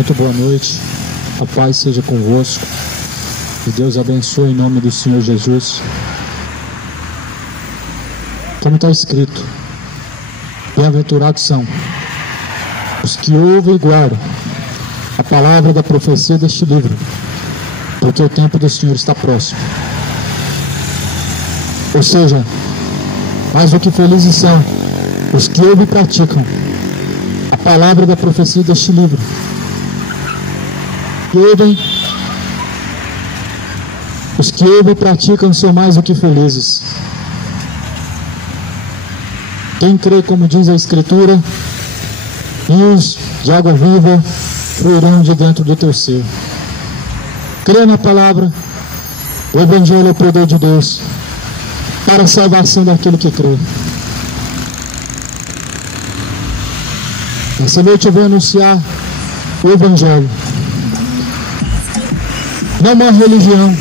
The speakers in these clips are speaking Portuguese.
Muito boa noite, a paz seja convosco, que Deus abençoe em nome do Senhor Jesus. Como está escrito, bem-aventurados são os que ouvem e guardam a palavra da profecia deste livro, porque o tempo do Senhor está próximo. Ou seja, mais do que felizes são os que ouvem e praticam a palavra da profecia deste livro. Os que ouvem e praticam são mais do que felizes. Quem crê, como diz a Escritura, rios de água viva fluirão de dentro do teu ser. Crê na palavra. O Evangelho é o poder de Deus para a salvação daquele que crê. Essa noite eu vou anunciar o Evangelho. Não uma religião,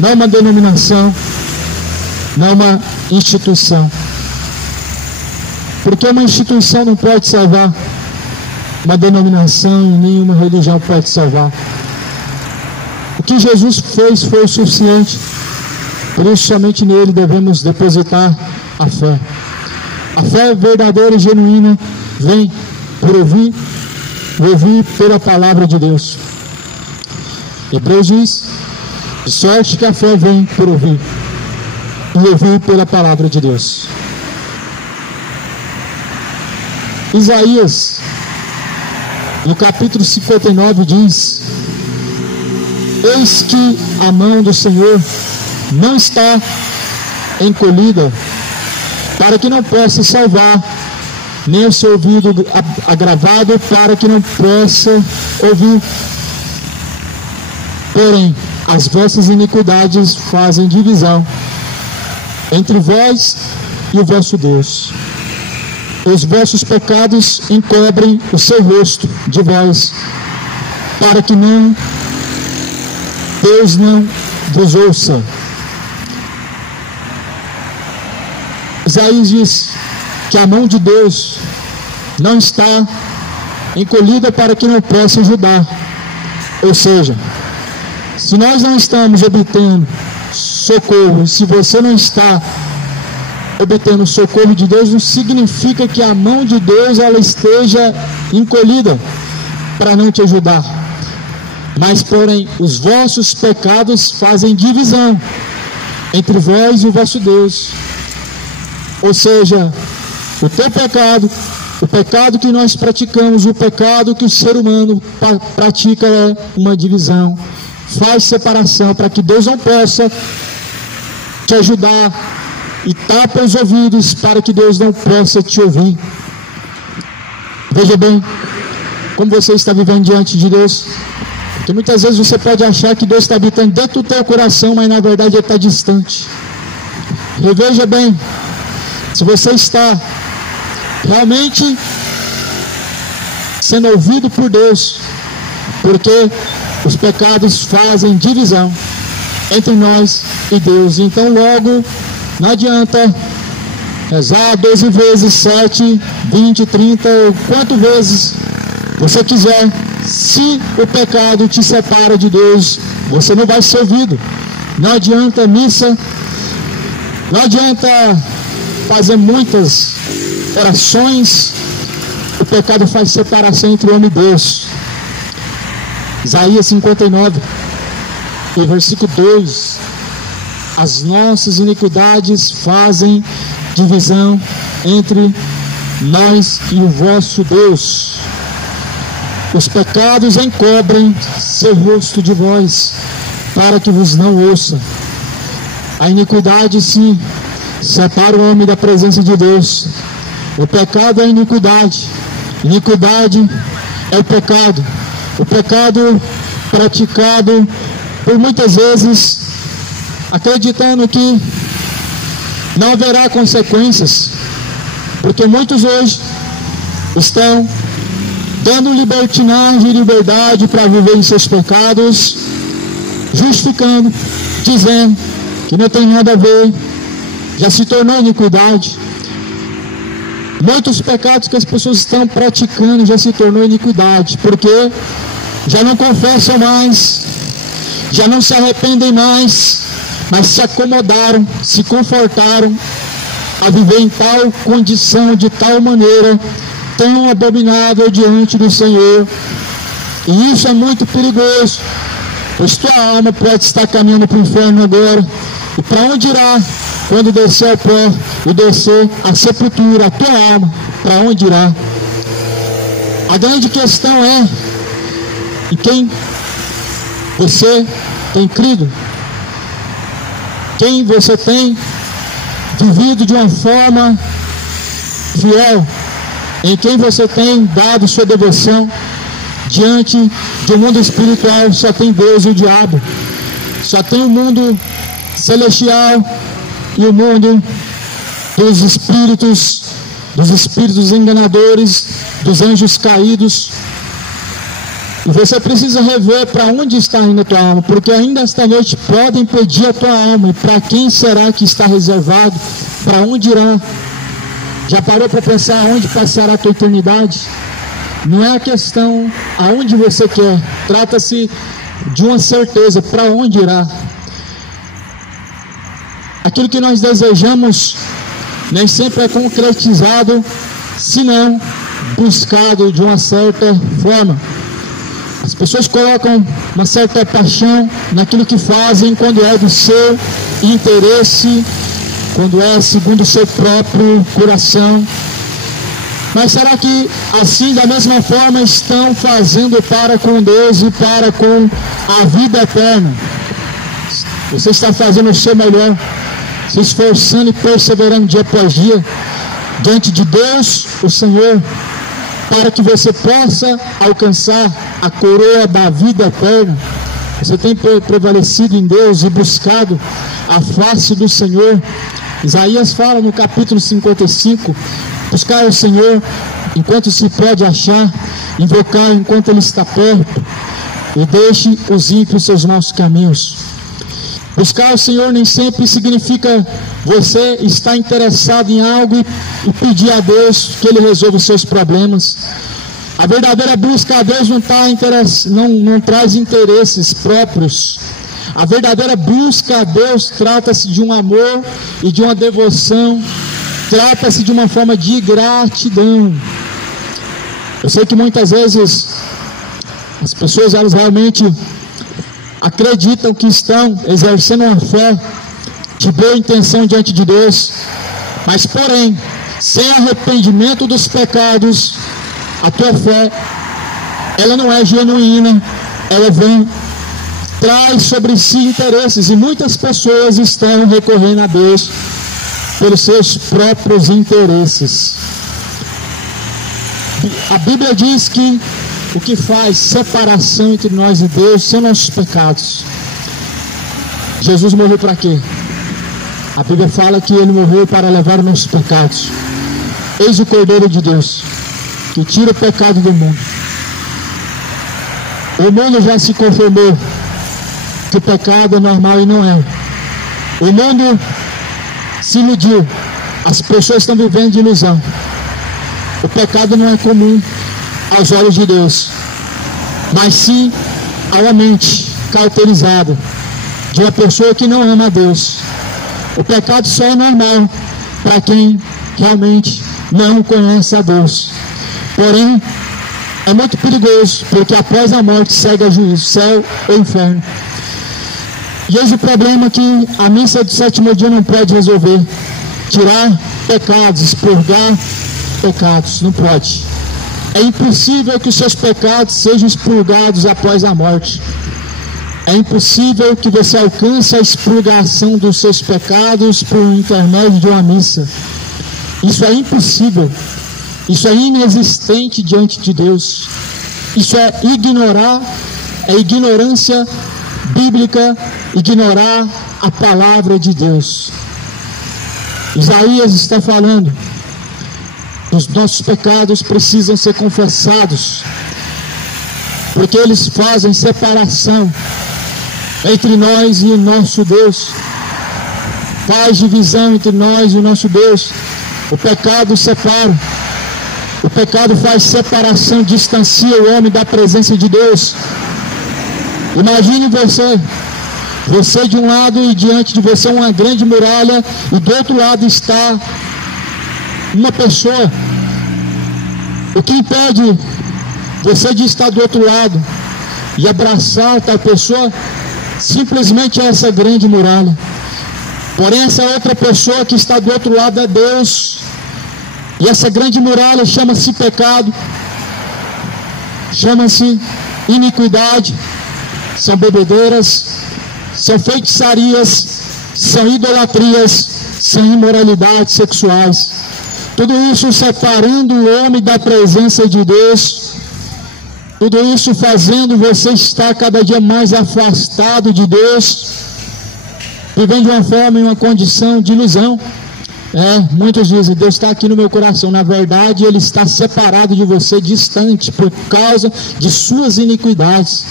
não uma denominação, não uma instituição. Porque uma instituição não pode salvar, uma denominação e nenhuma religião pode salvar. O que Jesus fez foi o suficiente, por isso somente nele devemos depositar a fé. A fé verdadeira e genuína vem por ouvir pela palavra de Deus. Hebreus diz, de sorte que a fé vem por ouvir, e ouvir pela palavra de Deus. Isaías, no capítulo 59, diz: eis que a mão do Senhor não está encolhida, para que não possa salvar, nem o seu ouvido agravado, para que não possa ouvir. Porém, as vossas iniquidades fazem divisão entre vós e o vosso Deus. Os vossos pecados encobrem o seu rosto de vós, para que Deus não vos ouça. Isaías diz que a mão de Deus não está encolhida para que não possa ajudar. Ou seja, se nós não estamos obtendo socorro, se você não está obtendo socorro de Deus, não significa que a mão de Deus ela esteja encolhida para não te ajudar. Mas, porém, os vossos pecados fazem divisão entre vós e o vosso Deus. Ou seja, o teu pecado, o pecado que nós praticamos, o pecado que o ser humano pratica é uma divisão. Faz separação para que Deus não possa te ajudar e tapa os ouvidos para que Deus não possa te ouvir. Veja bem como você está vivendo diante de Deus, porque muitas vezes você pode achar que Deus está habitando dentro do teu coração, mas na verdade Ele está distante. Reveja bem se você está realmente sendo ouvido por Deus, porque os pecados fazem divisão entre nós e Deus. Então logo não adianta rezar 12 vezes, 7, 20, 30, ou quantas vezes você quiser. Se o pecado te separa de Deus, você não vai ser ouvido. Não adianta missa, não adianta fazer muitas orações. O pecado faz separação entre o homem e Deus. Isaías 59, e versículo 2: as nossas iniquidades fazem divisão entre nós e o vosso Deus. Os pecados encobrem seu rosto de vós, para que vos não ouça. A iniquidade se separa o homem da presença de Deus. O pecado é a iniquidade. Iniquidade é o pecado. O pecado praticado por muitas vezes acreditando que não haverá consequências, porque muitos hoje estão dando libertinagem e liberdade para viver em seus pecados, justificando, dizendo que não tem nada a ver, já se tornou iniquidade. Muitos pecados que as pessoas estão praticando já se tornou iniquidade, porque já não confessam mais, já não se arrependem mais, mas se acomodaram, se confortaram a viver em tal condição, de tal maneira, tão abominável diante do Senhor. E isso é muito perigoso, pois tua alma pode estar caminhando para o inferno agora. E para onde irá quando descer ao pó e descer à sepultura? A tua alma, para onde irá? A grande questão é: em quem você tem crido? Quem você tem vivido de uma forma fiel? Em quem você tem dado sua devoção? Diante do mundo espiritual só tem Deus e o diabo, só tem o mundo celestial e o mundo dos espíritos enganadores, dos anjos caídos. E você precisa rever para onde está indo a tua alma, porque ainda esta noite podem pedir a tua alma. E para quem será que está reservado? Para onde irá? Já parou para pensar onde passará a tua eternidade? Não é a questão aonde você quer, trata-se de uma certeza, para onde irá. Aquilo que nós desejamos nem sempre é concretizado, senão buscado de uma certa forma. As pessoas colocam uma certa paixão naquilo que fazem quando é do seu interesse, quando é segundo o seu próprio coração. Mas será que assim, da mesma forma, estão fazendo para com Deus e para com a vida eterna? Você está fazendo o seu melhor, se esforçando e perseverando dia após dia diante de Deus, o Senhor, para que você possa alcançar a coroa da vida eterna? Você tem prevalecido em Deus e buscado a face do Senhor? Isaías fala no capítulo 55: buscar o Senhor enquanto se pode achar, invocar enquanto Ele está perto, e deixe os ímpios seus maus caminhos. Buscar o Senhor nem sempre significa você estar interessado em algo e pedir a Deus que Ele resolva os seus problemas. A verdadeira busca a Deus não traz interesses próprios. A verdadeira busca a Deus trata-se de um amor e de uma devoção, trata-se de uma forma de gratidão. Eu sei que muitas vezes as pessoas, elas realmente acreditam que estão exercendo uma fé de boa intenção diante de Deus, mas porém, sem arrependimento dos pecados, a tua fé, ela não é genuína, ela traz sobre si interesses, e muitas pessoas estão recorrendo a Deus pelos seus próprios interesses. A Bíblia diz que o que faz separação entre nós e Deus são nossos pecados. Jesus morreu para quê? A Bíblia fala que Ele morreu para levar os nossos pecados. Eis o Cordeiro de Deus, que tira o pecado do mundo. O mundo já se conformou que o pecado é normal e não é. O mundo se iludiu. As pessoas estão vivendo de ilusão. O pecado não é comum aos olhos de Deus, mas sim a uma mente cauterizada de uma pessoa que não ama a Deus. O pecado só é normal para quem realmente não conhece a Deus. Porém, é muito perigoso, porque após a morte segue a juízo, céu ou inferno. E eis o problema que a missa do sétimo dia não pode resolver: tirar pecados, expurgar pecados, não pode. É impossível que os seus pecados sejam expurgados após a morte. É impossível que você alcance a expurgação dos seus pecados por intermédio de uma missa. Isso é impossível. Isso é inexistente diante de Deus. Isso é ignorância bíblica, ignorar a palavra de Deus. Isaías está falando: os nossos pecados precisam ser confessados, porque eles fazem separação entre nós e o nosso Deus, faz divisão entre nós e o nosso Deus. O pecado separa. O pecado faz separação, distancia o homem da presença de Deus. Imagine você de um lado e diante de você uma grande muralha, e do outro lado está uma pessoa. O que impede você de estar do outro lado e abraçar tal pessoa simplesmente é essa grande muralha. Porém, essa outra pessoa que está do outro lado é Deus. E essa grande muralha chama-se pecado, chama-se iniquidade, são bebedeiras, são feitiçarias, são idolatrias, são imoralidades sexuais. Tudo isso separando o homem da presença de Deus. Tudo isso fazendo você estar cada dia mais afastado de Deus, vivendo de uma forma e uma condição de ilusão. Muitos dizem, Deus está aqui no meu coração. Na verdade, Ele está separado de você, distante, por causa de suas iniquidades.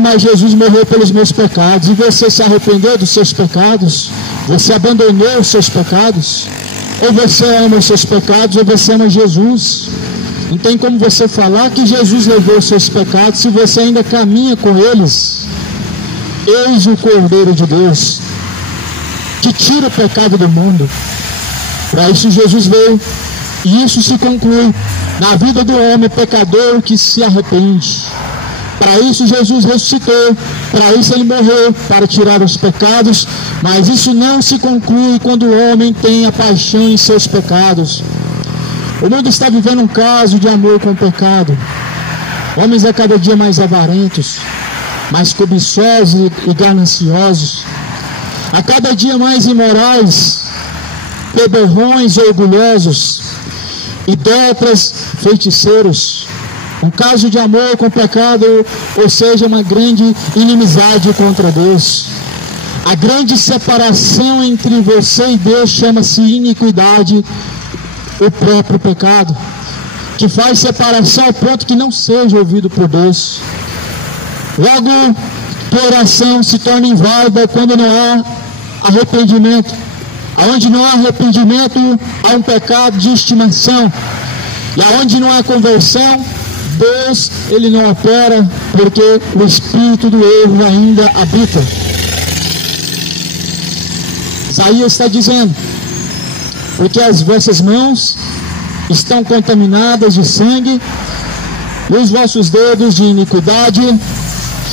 Mas Jesus morreu pelos meus pecados. E você se arrependeu dos seus pecados? Você abandonou os seus pecados? Ou você ama os seus pecados, ou você ama Jesus? Não tem como você falar que Jesus levou os seus pecados se você ainda caminha com eles. Eis o Cordeiro de Deus, que tira o pecado do mundo. Para isso Jesus veio, e isso se conclui na vida do homem pecador que se arrepende. Para isso Jesus ressuscitou, para isso Ele morreu, para tirar os pecados. Mas isso não se conclui quando o homem tem a paixão em seus pecados. O mundo está vivendo um caso de amor com o pecado. Homens a cada dia mais avarentos, mais cobiçosos e gananciosos, a cada dia mais imorais, beberrões, orgulhosos, idólatras, feiticeiros. Um caso de amor com o pecado, ou seja, uma grande inimizade contra Deus. A grande separação entre você e Deus chama-se iniquidade, o próprio pecado, que faz separação ao ponto que não seja ouvido por Deus. Logo, tua oração se torna inválida quando não há arrependimento. Aonde não há arrependimento, há um pecado de estimação. E aonde não há conversão, Deus, Ele não opera, porque o espírito do erro ainda habita. Isaías está dizendo, porque as vossas mãos estão contaminadas de sangue, e os vossos dedos de iniquidade,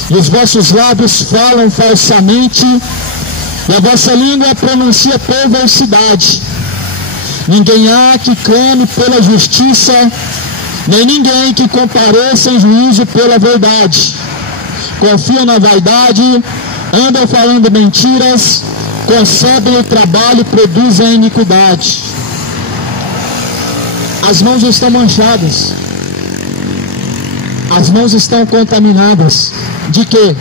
e os vossos lábios falam falsamente, e a vossa língua pronuncia perversidade. Ninguém há que clame pela justiça, nem ninguém que compareça em juízo pela verdade. Confiam na vaidade, andam falando mentiras, concebem o trabalho e produzem a iniquidade. As mãos estão manchadas, as mãos estão contaminadas. De quê?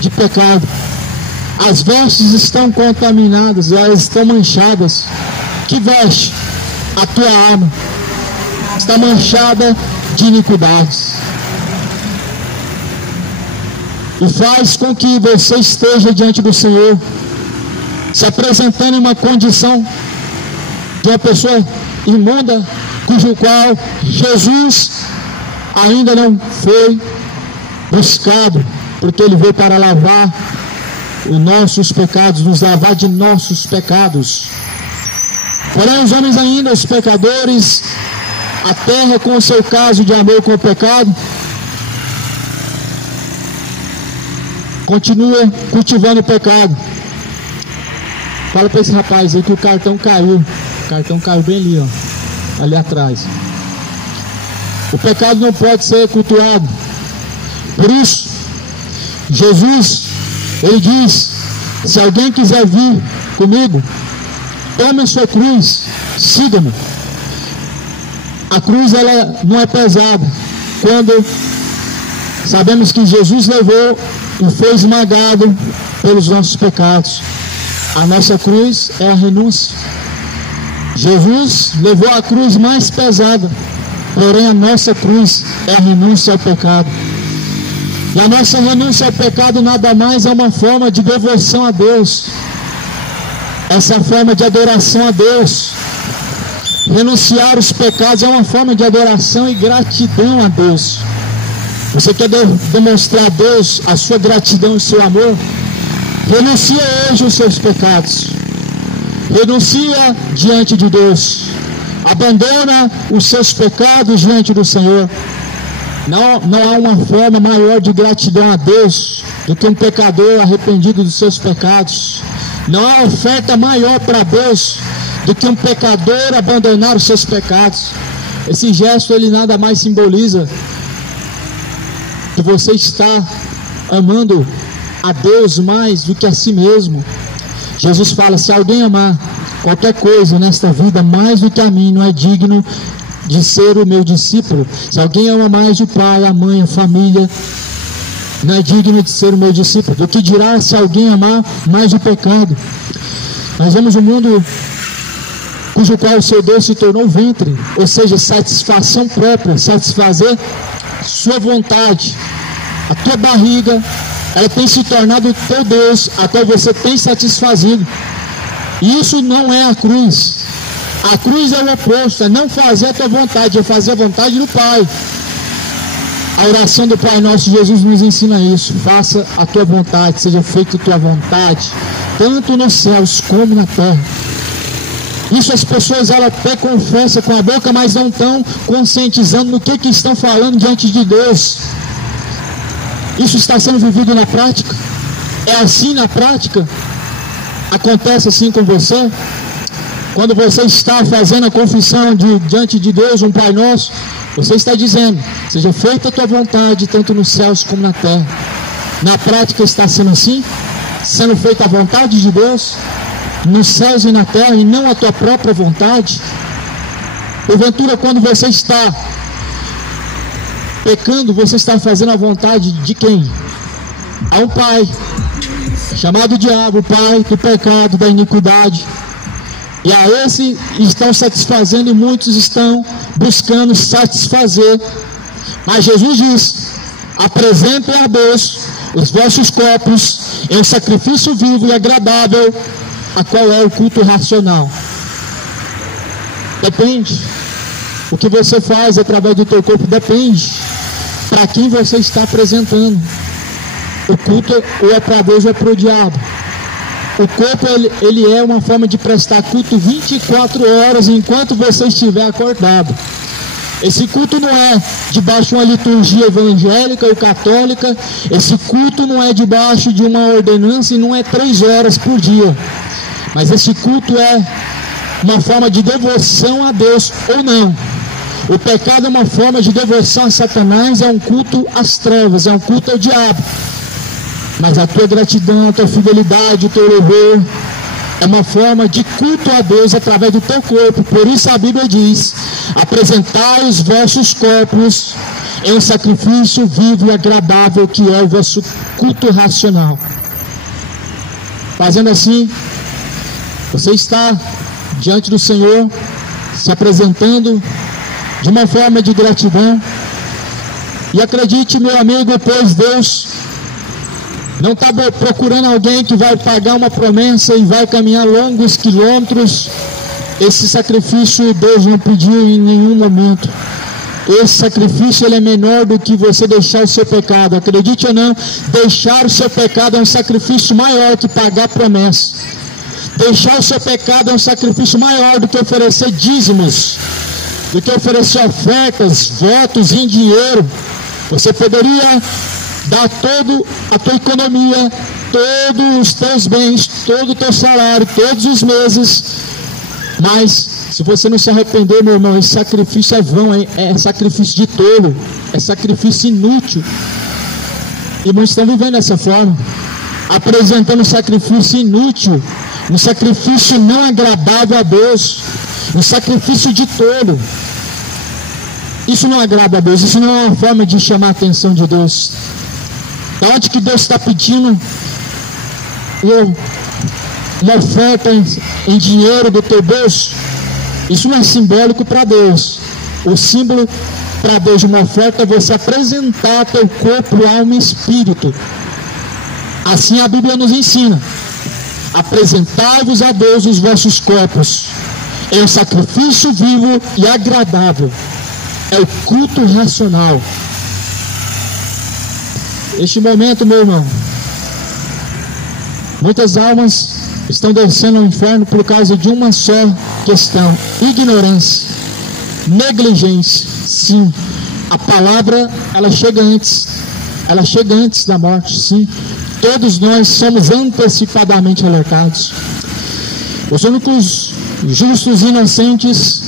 De pecado. As vestes estão contaminadas, elas estão manchadas. Que veste? A tua alma está manchada de iniquidades, e faz com que você esteja diante do Senhor, se apresentando em uma condição de uma pessoa imunda, cujo qual Jesus ainda não foi buscado, porque Ele veio para lavar os nossos pecados, nos lavar de nossos pecados. Porém, os homens ainda, os pecadores, a terra com o seu caso de amor com o pecado, continua cultivando o pecado. Fala para esse rapaz aí que o cartão caiu. O cartão caiu bem ali, ó, ali atrás. O pecado não pode ser cultuado. Por isso, Jesus, Ele diz, se alguém quiser vir comigo, tome a sua cruz, siga-me. A cruz, ela não é pesada. Quando sabemos que Jesus levou e foi esmagado pelos nossos pecados, a nossa cruz é a renúncia. Jesus levou a cruz mais pesada, porém a nossa cruz é a renúncia ao pecado. E a nossa renúncia ao pecado nada mais é uma forma de devoção a Deus. Essa forma de adoração a Deus. Renunciar os pecados é uma forma de adoração e gratidão a Deus. Você quer demonstrar a Deus a sua gratidão e seu amor? Renuncia hoje os seus pecados. Renuncia diante de Deus. Abandona os seus pecados diante do Senhor. Não há uma forma maior de gratidão a Deus do que um pecador arrependido dos seus pecados. Não há oferta maior para Deus do que um pecador abandonar os seus pecados. Esse gesto, ele nada mais simboliza que você está amando a Deus mais do que a si mesmo. Jesus fala: se alguém amar qualquer coisa nesta vida mais do que a mim, não é digno de ser o meu discípulo. Se alguém ama mais o pai, a mãe, a família, não é digno de ser o meu discípulo. Do que dirá se alguém amar mais o pecado? Nós vemos um mundo cujo qual o seu Deus se tornou ventre, ou seja, satisfação própria, satisfazer sua vontade. A tua barriga, ela tem se tornado o teu Deus, até você tem satisfazido. E isso não é a cruz. A cruz é o oposto, é não fazer a tua vontade, é fazer a vontade do Pai. A oração do Pai Nosso, Jesus nos ensina isso: faça a tua vontade, seja feita a tua vontade, tanto nos céus como na terra. Isso as pessoas elas até confessam com a boca, mas não estão conscientizando no que estão falando diante de Deus. Isso está sendo vivido na prática? É assim na prática? Acontece assim com você? Quando você está fazendo a confissão diante de Deus, um Pai Nosso, você está dizendo: seja feita a tua vontade, tanto nos céus como na terra. Na prática está sendo assim? Sendo feita a vontade de Deus nos céus e na terra, e não a tua própria vontade? Porventura, quando você está pecando, você está fazendo a vontade de quem? Há um pai chamado diabo, o pai do pecado, da iniquidade, e a esse estão satisfazendo, e muitos estão buscando satisfazer. Mas Jesus diz: apresentem a Deus os vossos corpos em um sacrifício vivo e agradável, a qual é o culto racional. Depende. O que você faz através do teu corpo depende para quem você está apresentando. O culto ou é para Deus ou é para o diabo. O corpo ele é uma forma de prestar culto 24 horas enquanto você estiver acordado. Esse culto não é debaixo de uma liturgia evangélica ou católica. Esse culto não é debaixo de uma ordenança e não é 3 horas por dia. Mas esse culto é uma forma de devoção a Deus ou não. O pecado é uma forma de devoção a Satanás, é um culto às trevas, é um culto ao diabo. Mas a tua gratidão, a tua fidelidade, o teu louvor é uma forma de culto a Deus através do teu corpo. Por isso a Bíblia diz: apresentai os vossos corpos em um sacrifício vivo e agradável, que é o vosso culto racional. Fazendo assim, você está diante do Senhor, se apresentando de uma forma de gratidão. E acredite, meu amigo, pois Deus não está procurando alguém que vai pagar uma promessa e vai caminhar longos quilômetros. Esse sacrifício Deus não pediu em nenhum momento. Esse sacrifício ele é menor do que você deixar o seu pecado. Acredite ou não, deixar o seu pecado é um sacrifício maior que pagar promessa. Deixar o seu pecado é um sacrifício maior do que oferecer dízimos, do que oferecer ofertas, votos em dinheiro. Você poderia dar toda a tua economia, todos os teus bens, todo o teu salário, todos os meses, mas se você não se arrepender, meu irmão, esse sacrifício é vão, é sacrifício de tolo, é sacrifício inútil. E muitos estão vivendo dessa forma, apresentando um sacrifício inútil, um sacrifício não agradável a Deus, um sacrifício de tolo. Isso não agrada a Deus, isso não é uma forma de chamar a atenção de Deus. Da onde que Deus está pedindo uma oferta em dinheiro do teu bolso? Isso não é simbólico para Deus. O símbolo para Deus de uma oferta é você apresentar teu corpo, alma e espírito. Assim a Bíblia nos ensina: apresentai-vos a Deus os vossos corpos em um sacrifício vivo e agradável. É o culto racional. Este momento, meu irmão, muitas almas estão descendo ao inferno por causa de uma só questão: ignorância, negligência. Sim, a palavra, ela chega antes da morte. Sim, todos nós somos antecipadamente alertados. Os únicos justos e inocentes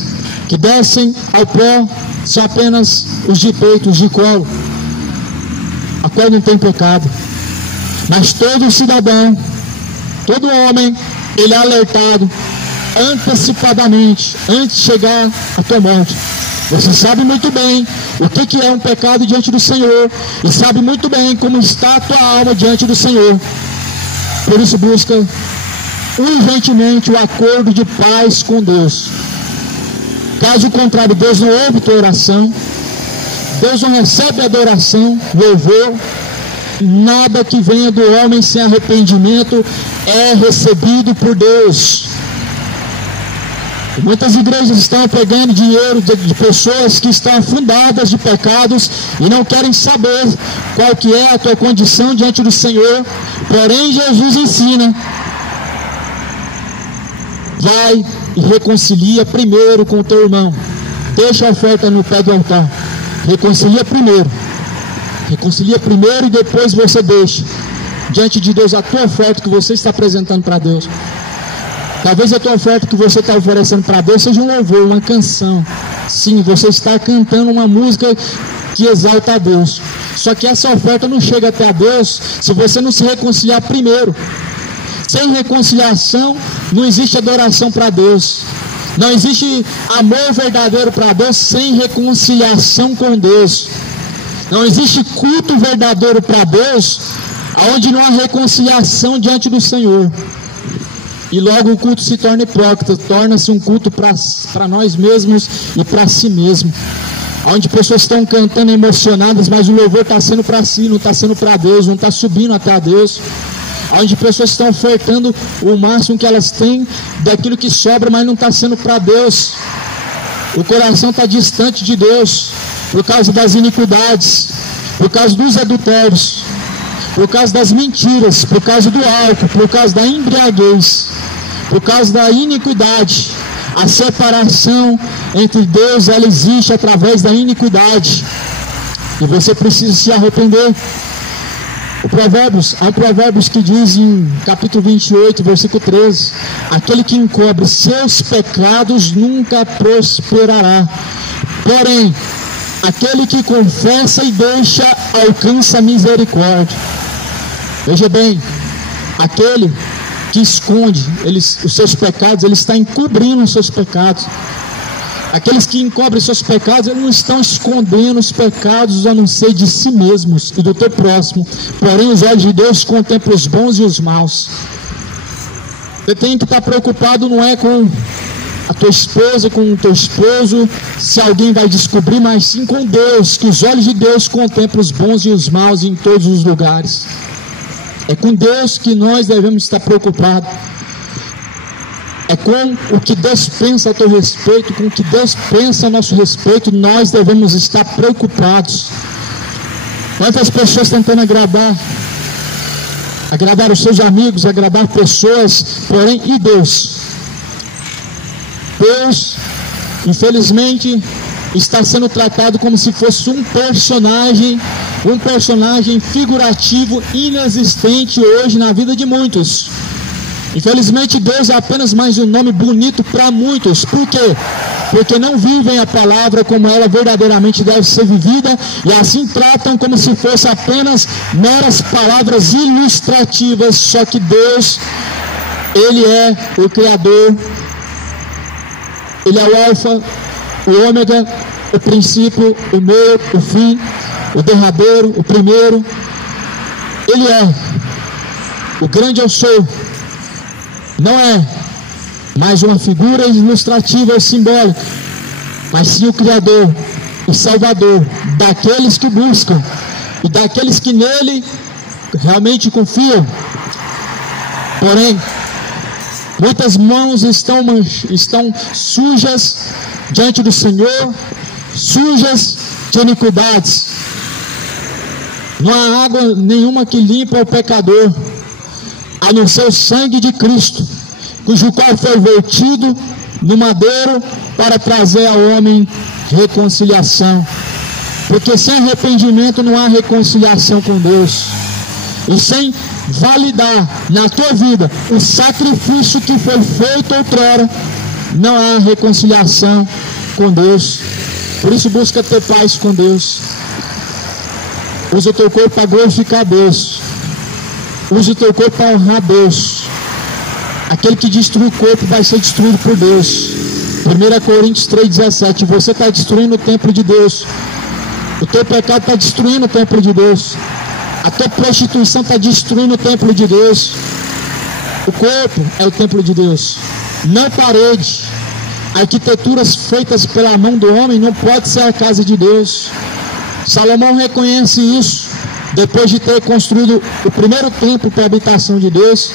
que descem ao pó são apenas os de peito, os de colo, a qual não tem pecado. Mas todo cidadão, todo homem, ele é alertado antecipadamente, antes de chegar à tua morte. Você sabe muito bem o que é um pecado diante do Senhor, e sabe muito bem como está a tua alma diante do Senhor. Por isso busca urgentemente o acordo de paz com Deus. Caso contrário, Deus não ouve tua oração, Deus não recebe adoração, louvor. Nada que venha do homem sem arrependimento é recebido por Deus. Muitas igrejas estão pegando dinheiro de pessoas que estão afundadas de pecados e não querem saber qual que é a tua condição diante do Senhor. Porém, Jesus ensina: vai e reconcilia primeiro com o teu irmão. Deixa a oferta no pé do altar. Reconcilia primeiro e depois você deixa diante de Deus a tua oferta que você está apresentando para Deus. Talvez a tua oferta que você está oferecendo para Deus seja um louvor, uma canção. Sim, você está cantando uma música que exalta a Deus. Só que essa oferta não chega até a Deus se você não se reconciliar primeiro. Sem reconciliação não existe adoração para Deus. Não existe amor verdadeiro para Deus sem reconciliação com Deus. Não existe culto verdadeiro para Deus onde não há reconciliação diante do Senhor. E logo o culto se torna hipócrita, torna-se um culto para nós mesmos e para si mesmo. Onde pessoas estão cantando emocionadas, mas o louvor está sendo para si, não está sendo para Deus, não está subindo até a Deus. Onde pessoas estão ofertando o máximo que elas têm daquilo que sobra, mas não está sendo para Deus. O coração está distante de Deus por causa das iniquidades, por causa dos adultérios, por causa das mentiras, por causa do álcool, por causa da embriaguez, por causa da iniquidade. A separação entre Deus, ela existe através da iniquidade, e você precisa se arrepender. Há Provérbios que diz em capítulo 28, versículo 13: aquele que encobre seus pecados nunca prosperará, porém aquele que confessa e deixa alcança misericórdia. Veja bem, aquele que esconde os seus pecados, ele está encobrindo os seus pecados. Aqueles que encobrem seus pecados, eles não estão escondendo os pecados a não ser de si mesmos e do teu próximo. Porém, os olhos de Deus contemplam os bons e os maus. Você tem que estar preocupado não é com a tua esposa, com o teu esposo, se alguém vai descobrir, mas sim com Deus, que os olhos de Deus contemplam os bons e os maus em todos os lugares. É com Deus que nós devemos estar preocupados. É com o que Deus pensa a teu respeito, com o que Deus pensa a nosso respeito, nós devemos estar preocupados. Quantas pessoas tentando agradar os seus amigos, agradar pessoas, porém, e Deus? Deus, infelizmente, está sendo tratado como se fosse um personagem figurativo, inexistente hoje na vida de muitos. Infelizmente, Deus é apenas mais um nome bonito para muitos. Por quê? Porque não vivem a palavra como ela verdadeiramente deve ser vivida, e assim tratam como se fosse apenas meras palavras ilustrativas. Só que Deus, Ele é o Criador, Ele é o Alfa, o Ômega, o princípio, o meio, o fim, o derradeiro, o primeiro. Ele é o grande eu sou. Não é mais uma figura ilustrativa ou simbólica, mas sim o Criador e Salvador daqueles que buscam e daqueles que nele realmente confiam. Porém, Muitas mãos estão sujas diante do Senhor, sujas de iniquidades. Não há água nenhuma que limpa o pecador, a não ser o sangue de Cristo, cujo qual foi vertido no madeiro para trazer ao homem reconciliação. Porque sem arrependimento não há reconciliação com Deus. E sem validar na tua vida o sacrifício que foi feito outrora, não há reconciliação com Deus. Por isso busca ter paz com Deus. Usa o teu corpo para glorificar Deus. Usa o teu corpo para honrar Deus. Aquele que destrui o corpo vai ser destruído por Deus. 1 Coríntios 3,17. Você está destruindo o templo de Deus. O teu pecado está destruindo o templo de Deus. A tua prostituição está destruindo o templo de Deus. O corpo é o templo de Deus, não parede. Arquiteturas feitas pela mão do homem não pode ser a casa de Deus. Salomão reconhece isso depois de ter construído o primeiro templo para a habitação de Deus.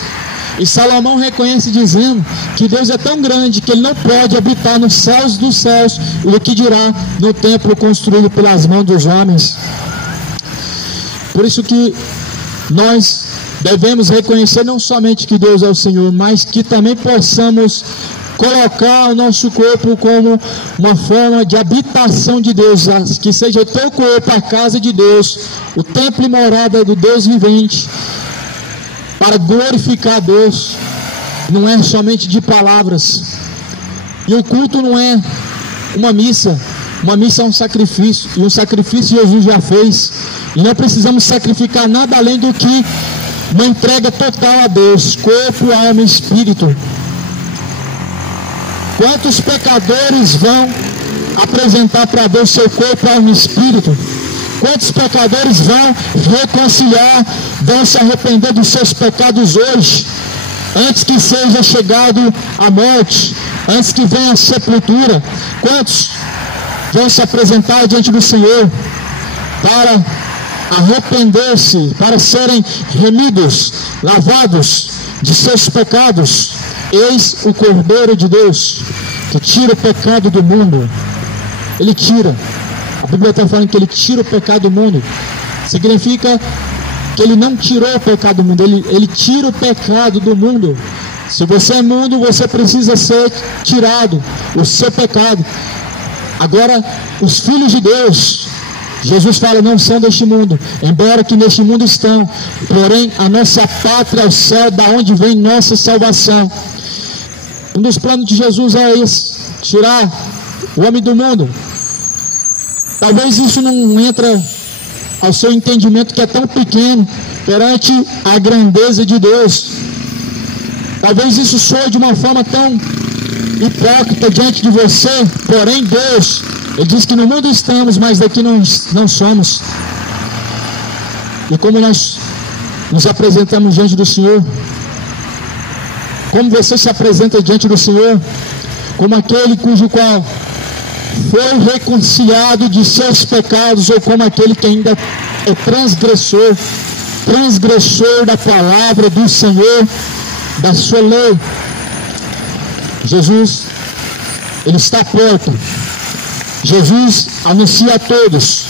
E Salomão reconhece dizendo que Deus é tão grande que Ele não pode habitar nos céus dos céus, o que dirá no templo construído pelas mãos dos homens. Por isso que nós devemos reconhecer não somente que Deus é o Senhor, mas que também possamos colocar o nosso corpo como uma forma de habitação de Deus, que seja o teu corpo a casa de Deus, o templo e morada do Deus vivente, para glorificar a Deus. Não é somente de palavras. E o culto não é uma missa. Uma missa é um sacrifício, e um sacrifício Jesus já fez, e não precisamos sacrificar nada além do que uma entrega total a Deus, corpo, alma e espírito. Quantos pecadores vão apresentar para Deus seu corpo, alma e espírito? Quantos pecadores vão reconciliar, vão se arrepender dos seus pecados hoje, antes que seja chegado a morte, antes que venha a sepultura? Quantos vão se apresentar diante do Senhor para arrepender-se, para serem remidos, lavados de seus pecados? Eis o Cordeiro de Deus, que tira o pecado do mundo. Ele tira. A Bíblia está falando que Ele tira o pecado do mundo. Significa que Ele não tirou o pecado do mundo, Ele tira o pecado do mundo. Se você é mundo, você precisa ser tirado, o seu pecado. Agora, os filhos de Deus, Jesus fala, não são deste mundo, embora que neste mundo estão, porém a nossa pátria é o céu, da onde vem nossa salvação. Um dos planos de Jesus é esse, tirar o homem do mundo. Talvez isso não entre ao seu entendimento, que é tão pequeno perante a grandeza de Deus. Talvez isso soe de uma forma tão hipócrita diante de você, porém Deus, Ele diz que no mundo estamos, mas daqui não somos. E como nós nos apresentamos diante do Senhor? Como você se apresenta diante do Senhor? Como aquele cujo qual foi reconciliado de seus pecados, ou como aquele que ainda é transgressor da palavra do Senhor, da sua lei? Jesus, Ele está à porta. Jesus anuncia a todos,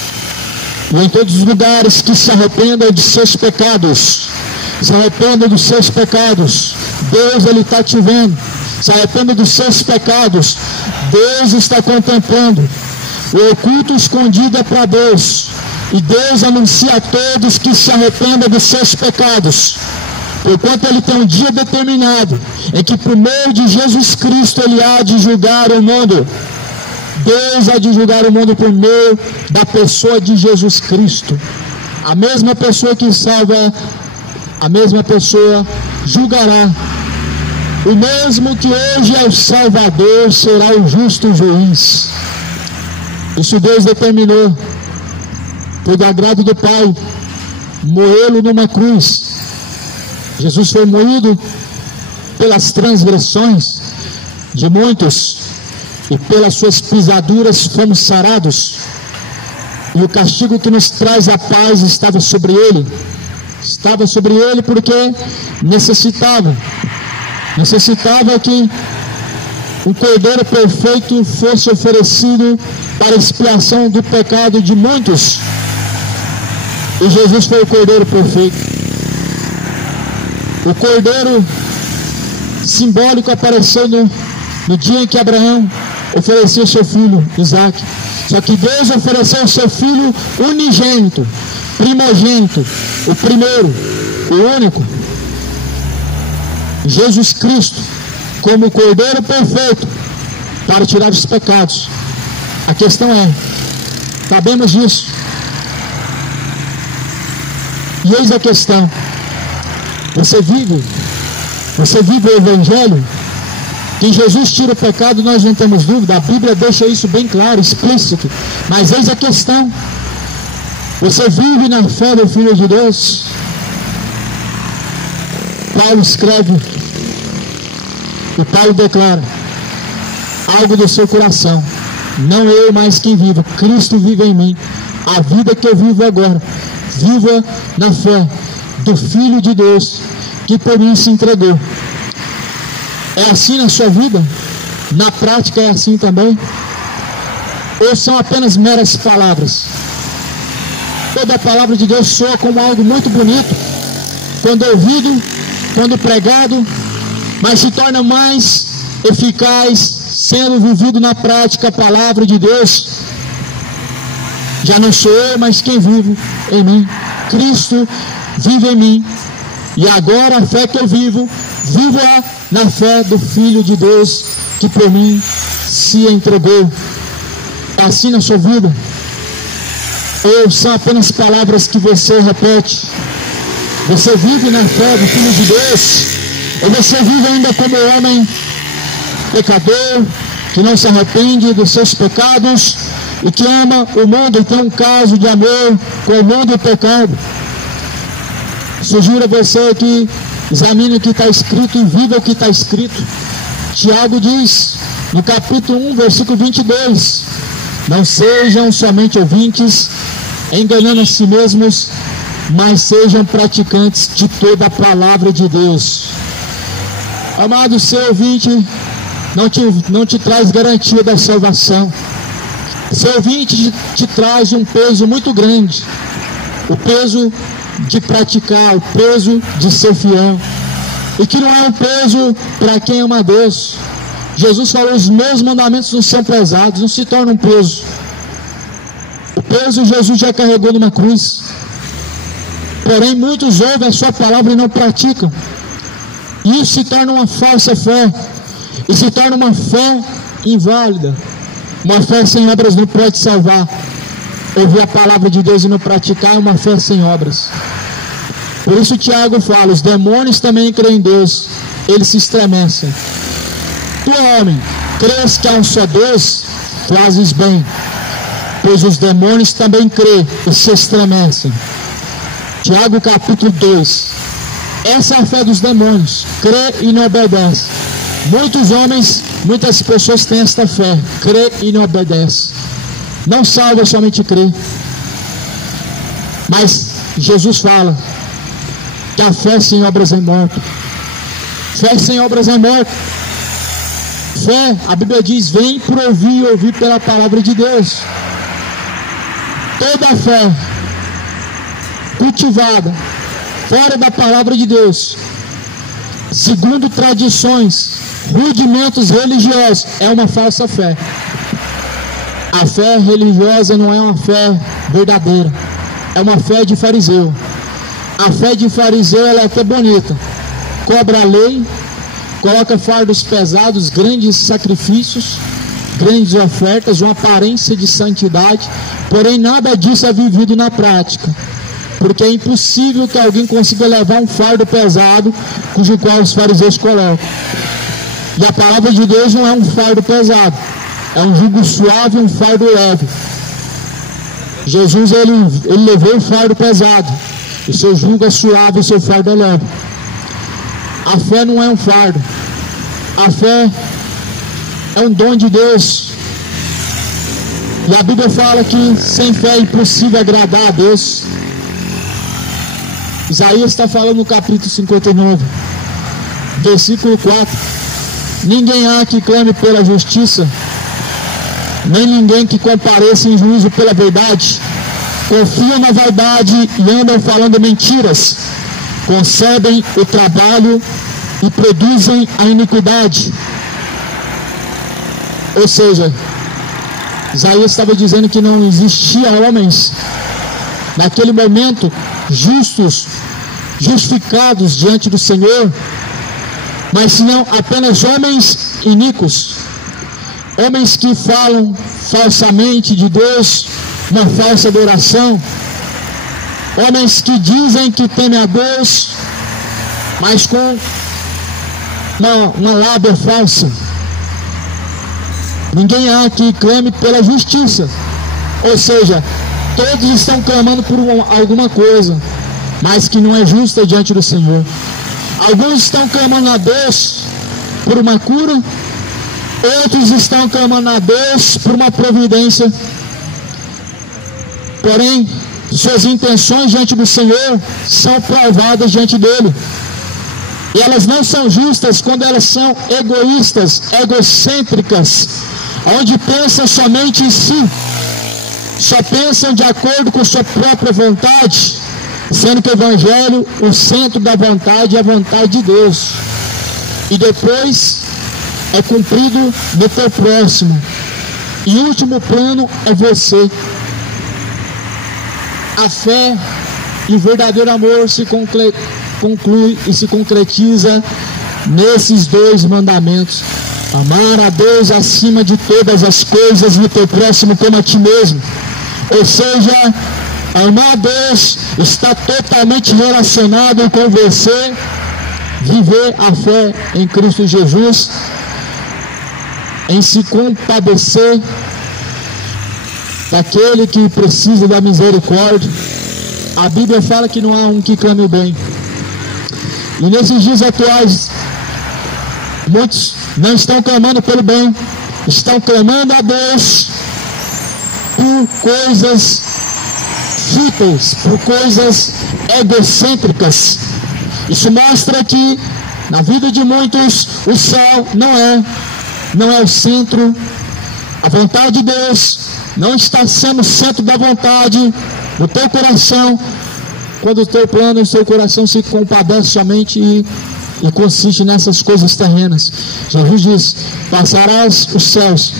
e em todos os lugares, que se arrependam de seus pecados. Se arrependam dos seus pecados. Deus, Ele está te vendo. Se arrependa dos seus pecados. Deus está contemplando. O oculto escondido é para Deus. E Deus anuncia a todos que se arrependam dos seus pecados. Porquanto Ele tem um dia determinado, em que por meio de Jesus Cristo Ele há de julgar o mundo. Deus há de julgar o mundo por meio da pessoa de Jesus Cristo. A mesma pessoa que salva, a mesma pessoa julgará. O mesmo que hoje é o Salvador será o justo juiz. Isso Deus determinou. Foi do agrado do Pai moê-lo numa cruz. Jesus foi moído pelas transgressões de muitos, e pelas suas pisaduras fomos sarados. E o castigo que nos traz a paz estava sobre Ele. Estava sobre Ele porque necessitava. necessitava que um cordeiro perfeito fosse oferecido para expiação do pecado de muitos. E Jesus foi o cordeiro perfeito. O cordeiro simbólico apareceu no dia em que Abraão ofereceu seu filho Isaac. Só que Deus ofereceu o seu filho unigênito, primogênito, o primeiro, o único, Jesus Cristo, como o cordeiro perfeito para tirar os pecados. A questão é, sabemos disso, e eis a questão: você vive o Evangelho? Que Jesus tira o pecado, nós não temos dúvida, a Bíblia deixa isso bem claro, explícito. Mas eis a questão: você vive na fé do Filho de Deus? Paulo escreve, e Paulo declara algo do seu coração: não eu, mas quem vive, Cristo vive em mim. A vida que eu vivo agora, viva na fé do Filho de Deus, que por mim se entregou. É assim na sua vida? Na prática é assim também? Ou são apenas meras palavras? Toda a palavra de Deus soa como algo muito bonito quando ouvido, quando pregado, mas se torna mais eficaz sendo vivido na prática a palavra de Deus. Já não sou eu, mas quem vive em mim. Cristo vive em mim. E agora a fé que eu vivo, vivo-a na fé do Filho de Deus, que por mim se entregou. Assim na sua vida? Ou são apenas palavras que você repete? Você vive na fé do Filho de Deus? Ou você vive ainda como homem pecador, que não se arrepende dos seus pecados e que ama o mundo e tem um caso de amor com o mundo e o pecado? Sugiro a você que examine o que está escrito e viva o que está escrito. Tiago diz, no capítulo 1, versículo 22, não sejam somente ouvintes, enganando a si mesmos, mas sejam praticantes de toda a palavra de Deus. Amado, seu ouvinte não te traz garantia da salvação. Seu ouvinte te traz um peso muito grande, o peso de praticar, o peso de ser fiel, e que não é um peso para quem ama a Deus. Jesus falou, os meus mandamentos não são pesados, não se tornam um peso. O peso Jesus já carregou numa cruz. Porém muitos ouvem a sua palavra e não praticam, e isso se torna uma falsa fé, e se torna uma fé inválida. Uma fé sem obras não pode salvar. Ouvir a palavra de Deus e não praticar é uma fé sem obras. Por isso Tiago fala, os demônios também creem em Deus, eles se estremecem. Tu, homem, crês que há um só Deus? Fazes bem, pois os demônios também creem e se estremecem. Tiago capítulo 2. Essa é a fé dos demônios, crê e não obedece. Muitos homens, muitas pessoas têm esta fé, crê e não obedece. Não salva, somente crê. Mas Jesus fala que a fé sem obras é morta. Fé sem obras é morta. Fé, a Bíblia diz, vem por ouvir e ouvir pela palavra de Deus. Toda a fé cultivada fora da palavra de Deus, segundo tradições, rudimentos religiosos, é uma falsa fé. A fé religiosa não é uma fé verdadeira, é uma fé de fariseu. A fé de fariseu, ela é até bonita, cobra a lei, coloca fardos pesados, grandes sacrifícios, grandes ofertas, uma aparência de santidade, porém nada disso é vivido na prática, porque é impossível que alguém consiga levar um fardo pesado, cujo qual os fariseus colocam. E a palavra de Deus não é um fardo pesado, é um jugo suave e um fardo leve. Jesus, ele levou o fardo pesado, o seu jugo é suave e o seu fardo é leve. A fé não é um fardo, a fé é um dom de Deus. E a Bíblia fala que sem fé é impossível agradar a Deus. Isaías está falando no capítulo 59, versículo 4: ninguém há que clame pela justiça, nem ninguém que compareça em juízo pela verdade. Confiam na vaidade e andam falando mentiras, concebem o trabalho e produzem a iniquidade. Ou seja, Isaías estava dizendo que não existia homens naquele momento justos, justificados diante do Senhor, mas senão apenas homens iníquos, homens que falam falsamente de Deus, uma falsa adoração, homens que dizem que temem a Deus, mas com uma lábia falsa. Ninguém há que clame pela justiça, ou seja, todos estão clamando por alguma coisa, mas que não é justa diante do Senhor. Alguns estão clamando a Deus por uma cura, outros estão clamando a Deus por uma providência. Porém, suas intenções diante do Senhor são provadas diante dele. E elas não são justas quando elas são egoístas, egocêntricas, onde pensam somente em si, só pensam de acordo com sua própria vontade, sendo que o Evangelho, o centro da vontade é a vontade de Deus. E depois é cumprido no teu próximo. E o último plano é você. A fé e o verdadeiro amor se conclui e se concretiza nesses dois mandamentos: amar a Deus acima de todas as coisas e o teu próximo como a ti mesmo. Ou seja, amar a Deus está totalmente relacionado com você viver a fé em Cristo Jesus, em se compadecer daquele que precisa da misericórdia. A Bíblia fala que não há um que clame o bem. E nesses dias atuais, muitos não estão clamando pelo bem, estão clamando a Deus por coisas fúteis, por coisas egocêntricas. Isso mostra que na vida de muitos o céu não é o centro. A vontade de Deus não está sendo o centro da vontade no teu coração, quando o teu plano, o seu coração se compadece somente e consiste nessas coisas terrenas. Jesus diz: passarás os céus